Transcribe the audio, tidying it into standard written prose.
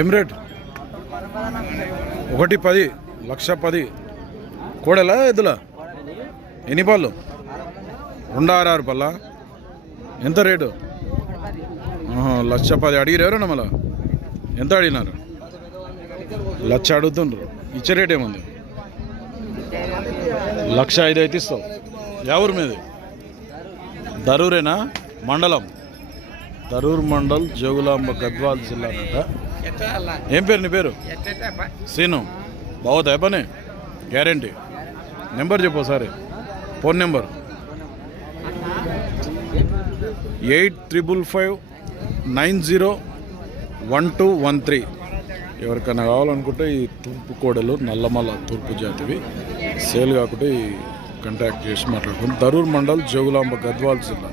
ఏం రేట్? 1,10,00,000 1,10,00,000 కోడెలా ఎద్దులా? ఎన్ని పళ్ళు? 2 పళ్ళ. ఎంత రేటు? 1,10,000 అడిగిరు ఎవరన్నా? మళ్ళా ఎంత అడిగినారు? 1,00,000 అడుగుతుండ్రు. ఇచ్చే రేట్ ఏముంది? 1,05,000 అయితే ఇస్తావు. ఎవరు మీది? దరూరేనా? మండలం దరూర్ మండల్, జోగులాంబ, గద్వాల్ జిల్లా అంట. ఏం పేరు నీ పేరు? సీను. బాగుతాయి పని గ్యారంటీ. నెంబర్ చెప్పు ఒకసారి. Phone number 8555901213. ఎవరికైనా కావాలనుకుంటే ఈ తూర్పు కోడలు నల్లమల్ల తూర్పు జాతివి సేల్ కాకుంటే కాంటాక్ట్ చేసి మాట్లాడుకుంటాం. దరూర్ మండల్, జోగులాంబ, గద్వాల్ జిల్లా.